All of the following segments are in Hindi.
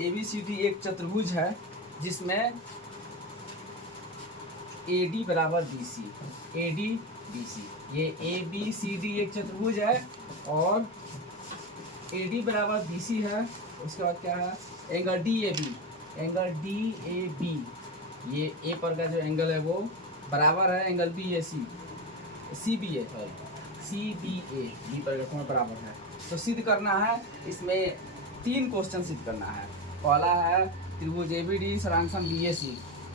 ABCD एक चतुर्भुज है जिसमें AD बराबर BC, AD BC, ये ABCD एक चतुर्भुज है और AD बराबर BC है। उसके बाद क्या है, एंगल DAB, एंगल DAB, ये A पर का जो एंगल है वो बराबर है angle BAC, CBA sorry CBA, B पर का कोण बराबर है। तो सिद्ध करना है, इसमें 3 क्वेश्चन सिद्ध करना है। पहला है त्रिभुज ABD सरांसम BAC,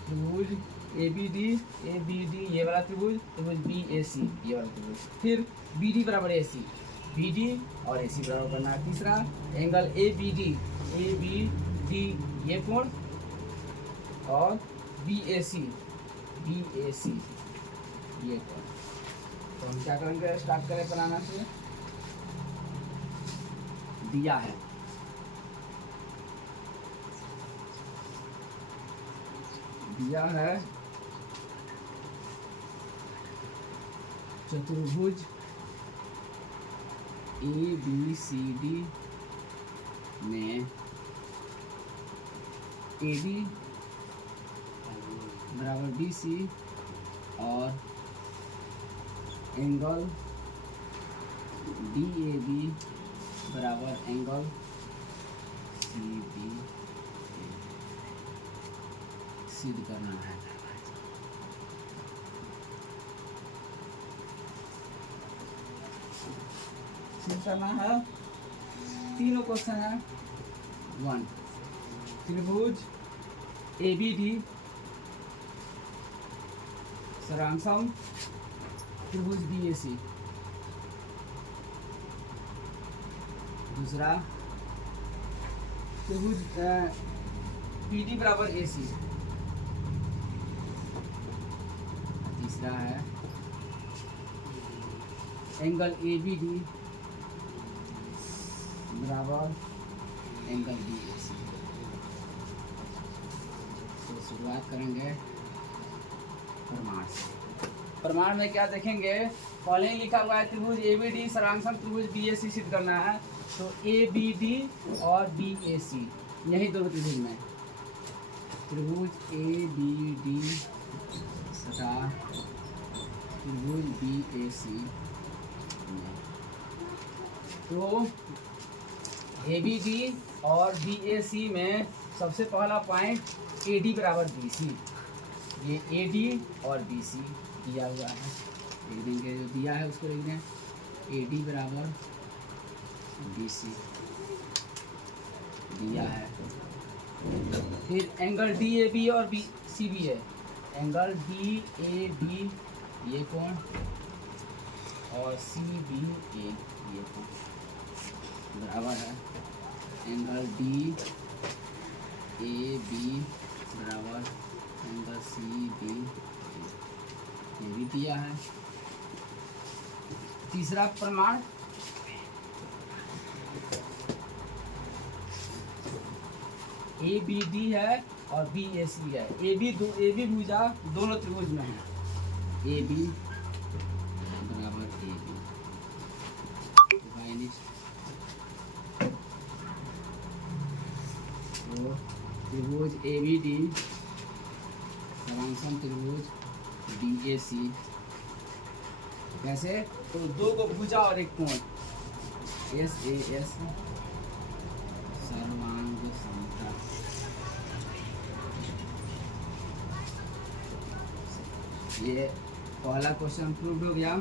त्रिभुज ABD ये वाला त्रिभुज, त्रिभुज BAC ये वाला त्रिभुज, फिर BD बराबर AC, BD और AC बराबर करना है। तीसरा एंगल ABD ये कोण और BAC ये कोण। तो हम क्या करेंगे, स्टार्ट करें बनाना से। दिया है चतुर्भुज ABCD में AD बराबर BC और एंगल DAB बराबर एंगल CBA सिद्ध करना है। सिद्ध करना है, तीनों क्वेश्चन है। 1 त्रिभुज ABD सरांसम त्रिभुज BAC। दूसरा त्रिभुज BD बराबर AC। तीसरा है एंगल ABD बराबर एंगल BAC। तो शुरुआत करेंगे प्रमाण से। प्रमाण में क्या देखेंगे, पहले ही लिखा हुआ है त्रिभुज ABD सरांसम त्रिभुज BAC सिद्ध करना है। तो ABD और BAC यही दोनों त्रिभुज में, त्रिभुज ABD तथा त्रिभुज BAC में। तो ABD और BAC में सबसे पहला पॉइंट AD बराबर BC, ये AD और BC दिया हुआ है, लिख देंगे। जो दिया है उसको लिख दें, AD बराबर BC दिया है। फिर एंगल DAB और CBA, एंगल DAB ये कोण और CBA ये कोण बराबर है एंगल DAB बराबर एंगल CBA, ये भी दिया है। तीसरा प्रमाण ABD है और BAC है। AB भुजा दोनों त्रिभुज में है, AB बराबर AB। तो त्रिभुज ABD सरांसम त्रिभुज BAC कैसे, तो दो को भुजा और एक कोण, SAS सर्वांग समता। ये पहला क्वेश्चन प्रूव हो गया।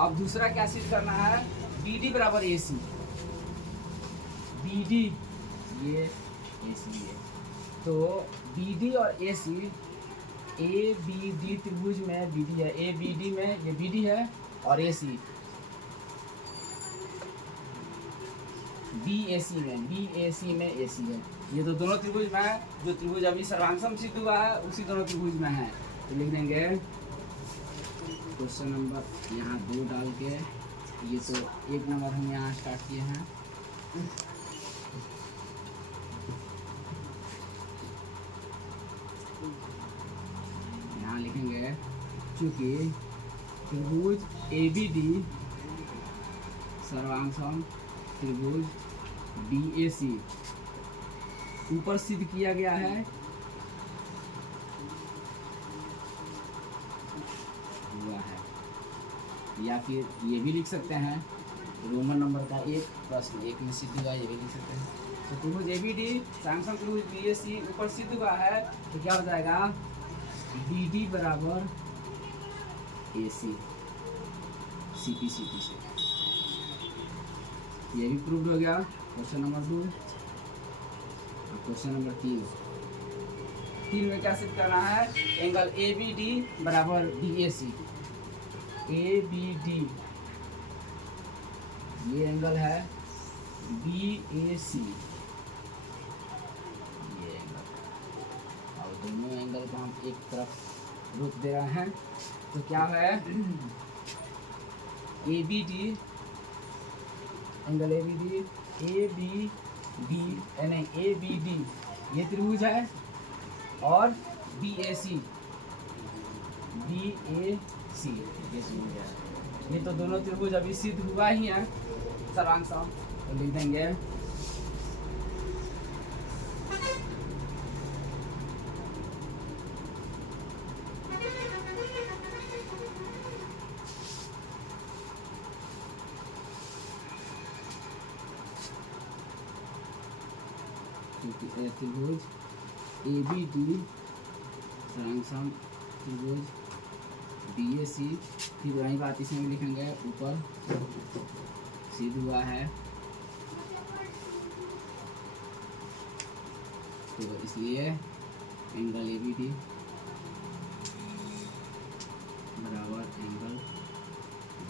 अब दूसरा क्या सिद्ध करना है, BD बराबर AC, BD ये AC है। तो BD और AC, ABD त्रिभुज में BD है, ABD में ये BD है और AC BAC में AC है। ये तो दोनों त्रिभुज में है, जो त्रिभुज अभी सर्वांगसम सिद्ध हुआ है उसी दोनों त्रिभुज में है। तो लिख देंगे क्वेश्चन नंबर यहाँ 2 डाल के, ये तो 1 नंबर हम यहाँ स्टार्ट किए हैं। यहाँ लिखेंगे चूँकि त्रिभुज ABD सर्वांगसम त्रिभुज BAC ऊपर सिद्ध किया गया है, हुआ है। या फिर ये भी लिख सकते हैं, रोमन नंबर का एक प्रश्न एक में सिद्ध हुआ, ये भी लिख सकते हैं। तो त्रिभुज ABD सैमसंग त्रिभुज BAC ऊपर सिद्ध हुआ है, तो क्या हो जाएगा, BD बराबर AC, CP CP से। ये भी प्रूव हो गया क्वेश्चन नंबर 2। क्वेश्चन नंबर 3 में क्या सिद्ध करना है, एंगल ABD बराबर BAC। ABD ये एंगल है BAC, ये एंगल, और दोनों एंगल को हम एक तरफ रोक दे रहे हैं। तो क्या है, ABD एंगल ABD नहीं ABD ये त्रिभुज है, और BAC ये त्रिभुज है। ये तो दोनों त्रिभुज अभी सिद्ध हुआ ही है सर्वांगसम, तो लिख देंगे त्रिभुज ABD सर्वांगसम त्रिभुज BAC, फिर वही बात इसमें भी लिखेंगे, ऊपर सिद्ध हुआ है, तो इसलिए एंगल ABD बराबर एंगल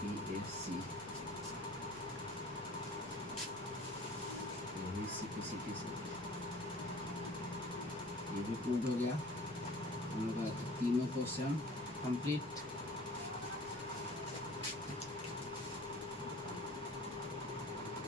BAC, ये भी CP CP से, ये भी प्रूव हो गया। हम लोग का तीनों क्वेश्चन कंप्लीट।